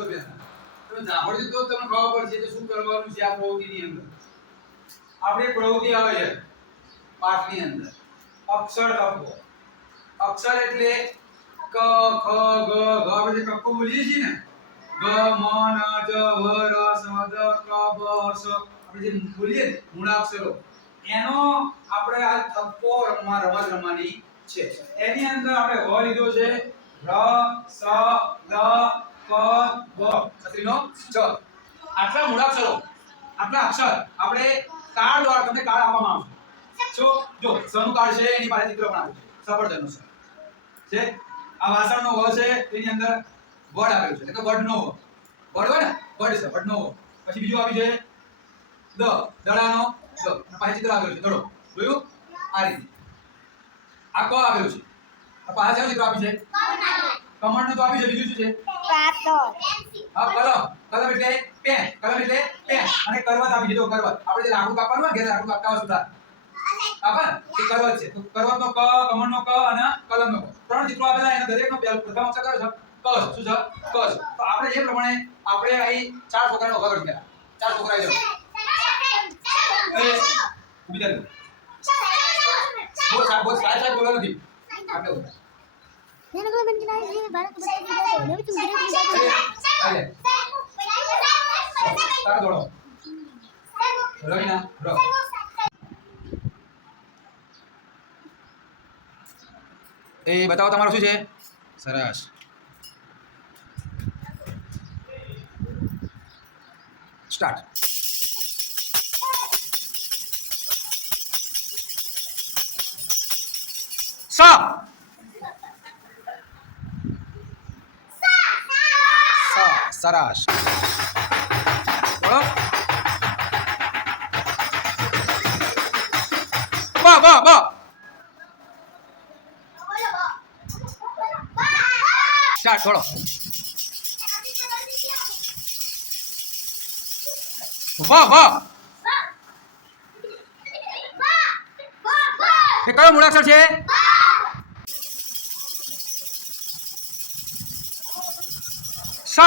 તો બેન તમે જાણો તો તમને ખબર પડશે કે શું કરવાનું છે આ પ્રવૃત્તિની અંદર. આપણી પ્રવૃત્તિ આવે છે પાઠની અંદર અક્ષર તત્વો. અક્ષર એટલે ક ખ ગ ઘ આપણે જે કક્કો બોલીએ છીએ ને ગ મ ન જ વ ર સ દ ક બ સ આપણે જે બોલીએ ને મૂળાક્ષરો એનો આપણે આ થપ્પો રમવાની છે. એની અંદર આપણે વ લીધો છે ર સ દ ક બ છત્રીનો ચ. આટલા મૂળાક્ષરો આટલા અક્ષર આપણે કાર્ડ દ્વારા તમને કાર્ડ આપવામાં આવશે. જો સ નું કાર્ડ છે એની પાસે ચિત્ર પણ આપ્યું છે સફરજનનું છે. આ વાસણનો વ છે એની અંદર વડ આપેલું છે એટલે કે વડનો વ. વડ હોય ને વડ છે વડનો વ. પછી બીજું આવી છે દ દડાનો દ અને પાસે ચિત્ર આપેલું છે દડો. જોયું આ રીતે. આ ક આપેલું છે. આ પાસે ચિત્ર આપ્યું છે કમળનું તો આપ્યું છે. બીજું શું છે હા કલમ. કલમ એટલે પેન. કલમ એટલે પેન. અને કરવત આપી દીધો કરવત. આપણે જે લાકડું કાપવાનું હોય ઘરે લાકડું કાપતા હોય સુધા આપણ એ કરવત છે. તો કરવતનો ક કમળનો ક અને કલમનો ક. ત્રણ ચિત્રો આપેલા એના દરેકનો પ્રથમ અક્ષર કયો છે ક. શું છે ક છે. તો આપણે એ પ્રમાણે આપણે અહીં ચાર છોકરાનો વગર કર્યા. ચાર છોકરા આવી જાવ ઉભી થઈ બોલ સાહેબ બોલો નથી આપણે બોલ నేను కూడా మనకి నా ఇది భారత బతుకు నేను తుమ్ గిరే આલે તાર દોડો રવિના રો એ બતાવો તમારું શું છે. સરસ. સ્ટાર્ટ. સ સરસ. બોલો બ બ બ સ્ટાર્ટ થોડો વાહ વાહ. એ કયો મૂળાક્ષર છે સ.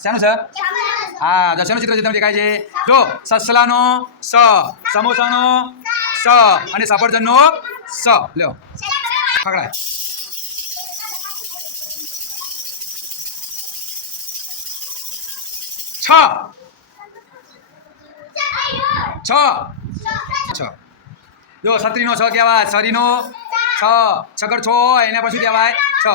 શાનું છે હા દશનું ચિત્ર તમને દેખાય છે જો સસલાનો સ સમોસાનો સ અને સફરજનનો સ. લ્યો પકડાય. છ છ છ. જો છત્રીનો છ કહેવાય. છરીનો છ છગડ છો એને પછી કહેવાય છ.